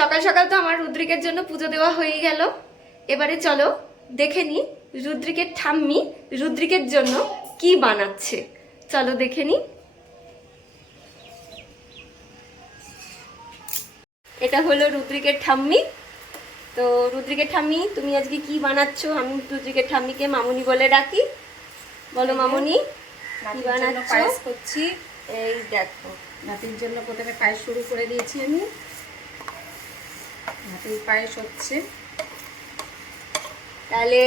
সকাল সকাল তো আমার রুদ্রিকের জন্য পুজো দেওয়া হয়ে গেল। এবারে চলো দেখে নি রুদ্রিকের ঠাম্মি রুদ্রিকের জন্য কি বানাচ্ছে। চলো দেখে নি। এটা হলো রুদ্রিকের ঠাম্মি। তো রুদ্রিকের ঠাম্মি তুমি আজকে কি বানাচ্ছো? আমি রুদ্রিকের ঠাম্মিকে মামুনি বলে ডাকি। বলো মামুনি কি বানাচ্ছো করছি। এই দেখো নাতির জন্য প্রথমে পায়েস শুরু করে দিয়েছি আমি। পায়েস হচ্ছে। তাহলে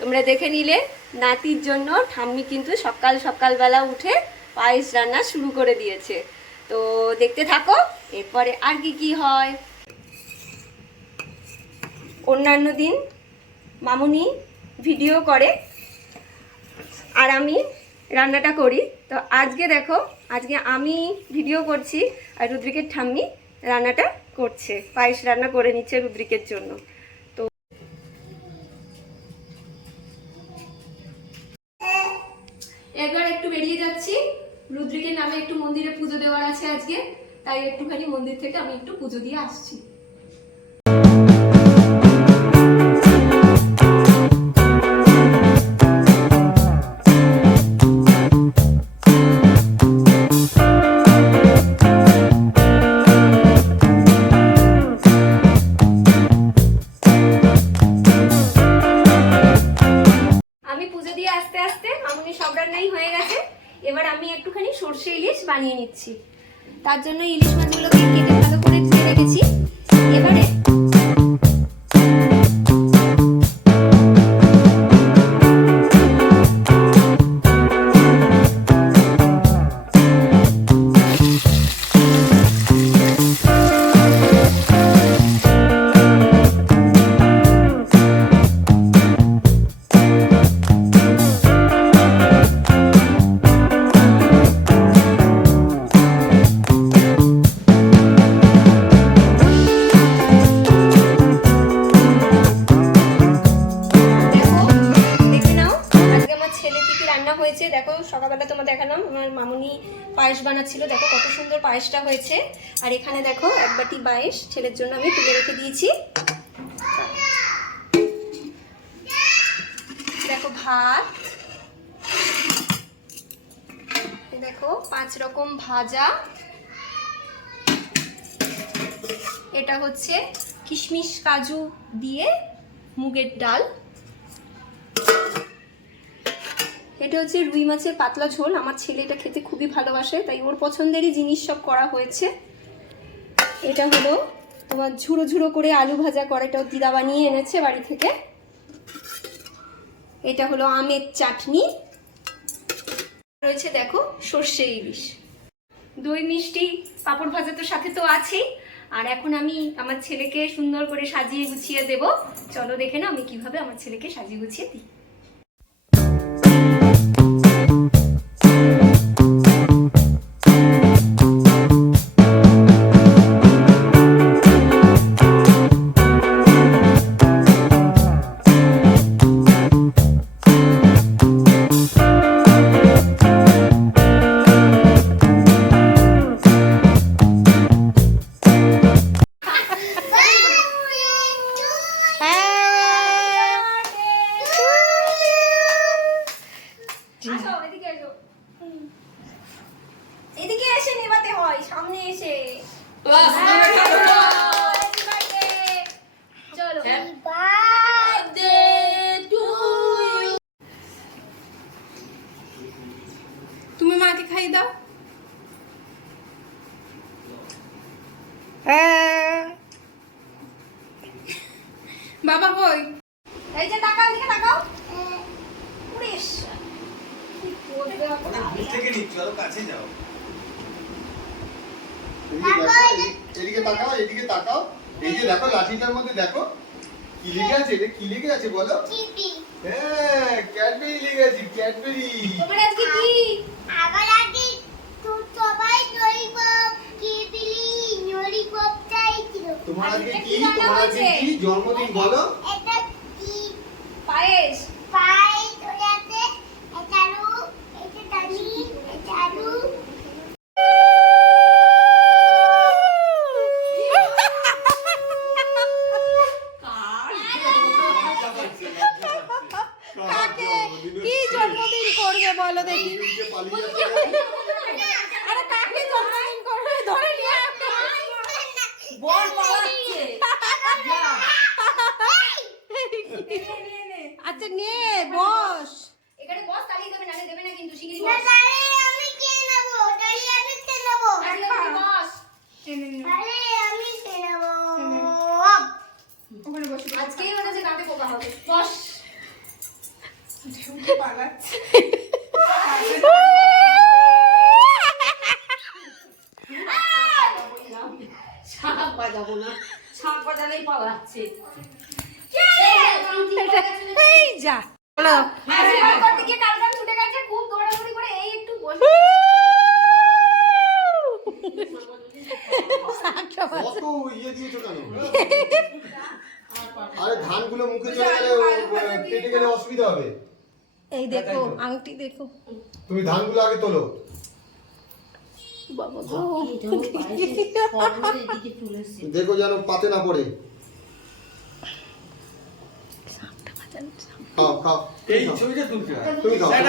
তোমরা দেখে নিলে, নাতির জন্য ঠাম্মি কিন্তু সকাল সকালবেলা উঠে পায়েস রান্না শুরু করে দিয়েছে। তো দেখতে থাকো, এরপরে আর কি কি হয়। অন্যান্য দিন মামুনি ভিডিও করে, আর আমি রান্নাটা করি। তো আজকে দেখো, আজকে আমি ভিডিও করছি আর রুদ্রিকের ঠাম্মি রান্নাটা করছে, পায়েস রান্না করে নিচ্ছে রুদ্রিকের জন্য। তো এবার একটু বেরিয়ে যাচ্ছি। রুদ্রিকের নামে একটু মন্দিরে পুজো দেওয়ার আছে আজকে, তাই একটুখানি মন্দির থেকে আমি একটু পুজো দিয়ে আসছি। নিচ্ছি। তার জন্য ইলিশ মাছগুলোকে কেটে ভালো করে ধুয়ে রেখেছি। সুন্দর পায়েসটা হয়েছে। আর এখানে দেখো এক বাটি পায়েস ছেলের জন্য আমি তুলে রেখে দিয়েছি। দেখো ভাত। দেখো পাঁচ রকম ভাজা। এটা হচ্ছে কিশমিশ কাজু দিয়ে মুগের ডাল। এটা হচ্ছে রুই মাছের পাতলা ঝোল। আমার ছেলে এটা খেতে খুবই ভালোবাসে, তাই ওর পছন্দেরই জিনিস সব করা হয়েছে। এটা হলো তোমার ঝুড়ো ঝুড়ো করে আলু ভাজা করা এটাও দিদা বানিয়ে এনেছে বাড়ি থেকে। এটা হলো আমের চাটনি। রয়েছে দেখো সর্ষে ইলিশ। দই মিষ্টি, পাঁপড় ভাজা তো সাথে তো আছেই। আর এখন আমি আমার ছেলেকে সুন্দর করে সাজিয়ে গুছিয়ে দেব। চলো দেখে না আমি কীভাবে আমার ছেলেকে সাজিয়ে গুছিয়ে দিই। বাবা? থেকে নিচ্ছ আরও কাছে যাও। এদিকে তাকাও এদিকে। তাকাও এই যে দেখো লাঠিটার মধ্যে দেখো কি লেগে আছে এটা কি লেগে আছে বলো? হ্যাঁ ক্যাডবেরি আছে ক্যাডবেরি। তোমার আজকে কি? আবার আগে সবাই ললিপপ কি ললিপপ চাইছিল তোমার আজকে আজকে কি কি? তোমার আজকে কি? জন্মদিন বলো এটা কি পায়েস পাই তোলাতে এটা আলু এটা ডালি এটা আলু কাকে কি জন্মদিন করবে বলো দেখি জন্মদিনকে পালিয়ে আসতে আরে কাকে জন্মদিন করবে ধরে নিয়ে আয়। বল পালাচ্ছে আচ্ছা নে বস। এখানে বস তালিয়ে দেবে নালে দেবে না কিন্তু শিগগিরই বস। তাহলে আমি খেয়ে নেব, তাহলে আমি খেয়ে নেব। বস। তাহলে আমি খেয়ে নেব। ওখানে বসে আজকেই ওটা যে দাঁতে পোকা হবে। বস। শাক বাজাবো না শাক বাজালেই পালাচ্ছে এই যা বলো আশীর্বাদ করতে গিয়ে কালকান ছুটে গেছে খুব দৌড়াদৌড়ি করে এই একটু বসে কত ইয়ে দিয়েছ কেন? আরে ধানগুলো মুখে চলে গেলে পেটে অসুবিধা হবে। এই দেখো আংটি দেখো। তুমি ধানগুলো আগে তোলো। বাবা গো। দেখো যেন পাতে না পড়ে। খাও খাও। এই ছবিটা তুলতে হয়। তুমি খাও হয়ে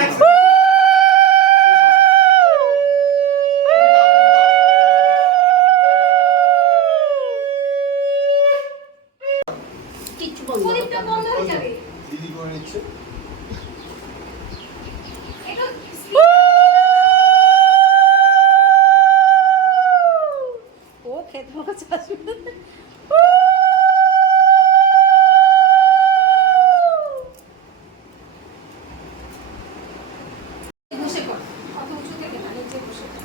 দিদি করে নিচ্ছে একটু ও খেতে বসে আসবে বসে কর কত উঁচু থেকে না নিচে বসে কর।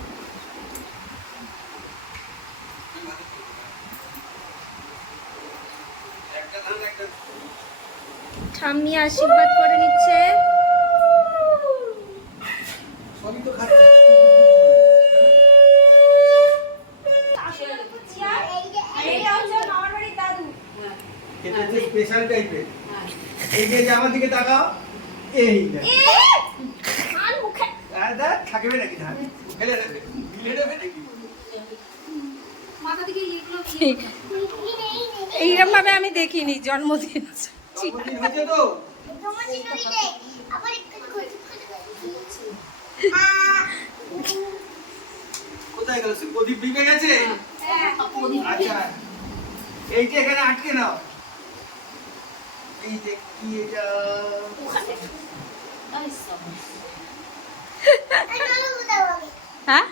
ঠাম্মি আশীর্বাদ করে নিচ্ছে সবই তো খাচ্ছে এইটা হচ্ছে মামার বাড়ির দাদু এটা হচ্ছে স্পেশাল টাইপের এই যে আমার দিকে তাকাও। এই থাকবে নাকি দিয়ে এইরকম ভাবে আমি দেখিনি জন্মদিন তো কোথায় গেল? প্রদীপ ডিবে গেছে? আচ্ছা। এইটা এখানে আটকে নাও। এই যে কি এটা? উঠে যাবে। হ্যাঁ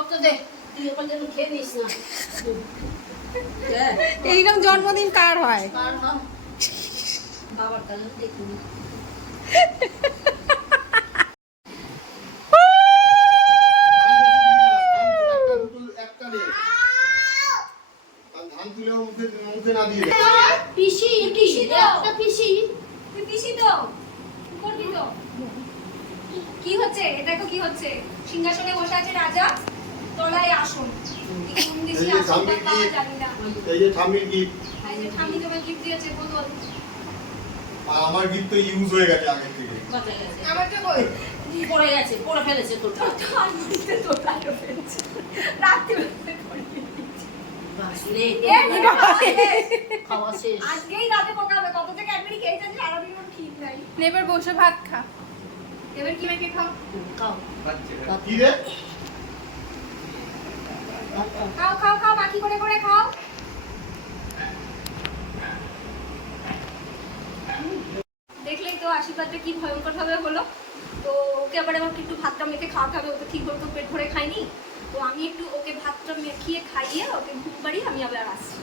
উঠে দে। তুই ওখান খেয়ে নিস না। এইরকম জন্মদিন কার হয়। পিসি পিসি পিসি। পিসি কি হচ্ছে? এটা কি হচ্ছে। সিংহাসনে বসে আছে রাজা। তলায় আসন। এই যে আসন ঠাম্মির পাওয়া gift। জানি না। এই যে ঠাম্মির গিফট। এই যে ঠাম্মি তোমার গিফট দিয়েছে বোতল। আর আমার গিফট তো ইউজ হয়ে গেছে আগে থেকে। আমারটা কই? পড়ে গেছে পড়ে ফেলেছে তো তাই ফেলছে রাত্রে এবার বসে ভাত খা। এবার কি মেখে খাও? খাও। কি রে? খাও খাও খাও, বাকি করে করে খাও। দেখলেই তো আশীর্বাদটা কি ভয়ঙ্কর ভাবে হলো। তো ওকে আবার আমাকে একটু ভাতটা মেখে খাওয়াতে হবে, ওকে ঠিক মতো পেট ভরে খাইনি। তো আমি একটু ওকে ভাতটা মেখিয়ে খাইয়ে ওকে ঘুম পাড়িয়ে আমি আবার আসছি।